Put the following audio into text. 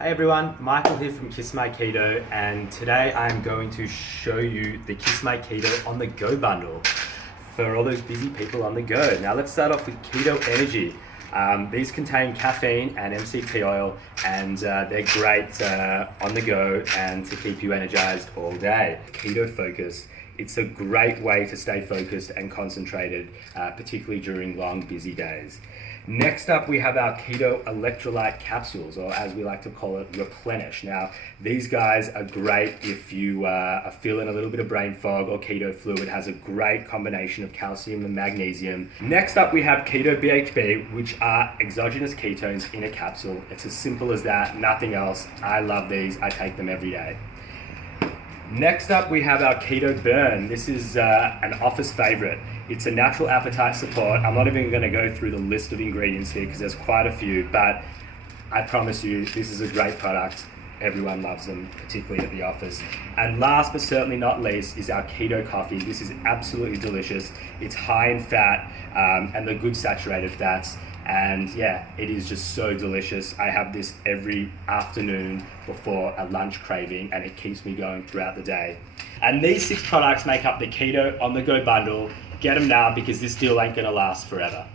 Hey everyone, Michael here from Kiss My Keto, and today I'm going to show you the Kiss My Keto on-the-go bundle for all those busy people on the go. Now let's start off with Keto Energy. These contain caffeine and MCT oil, and they're great on the go and to keep you energized all day. Keto Focus. It's a great way to stay focused and concentrated, particularly during long, busy days. Next up, we have our Keto Electrolyte Capsules, or as we like to call it, Replenish. Now, these guys are great if you are feeling a little bit of brain fog or keto flu. It has a great combination of calcium and magnesium. Next up, we have Keto BHB, which are exogenous ketones in a capsule. It's as simple as that, nothing else. I love these, I take them every day. Next up, we have our Keto Burn. This is an office favorite. It's a natural appetite support. I'm not even going to go through the list of ingredients here because there's quite a few, but I promise you, this is a great product. Everyone loves them, particularly at the office. And last but certainly not least is our Keto Coffe. This is absolutely delicious. It's high in fat and the good saturated fats. And yeah, it is just so delicious. I have this every afternoon before a lunch craving, and it keeps me going throughout the day. And these 6 products make up the Keto On-the-go bundle. Get them now because this deal ain't gonna last forever.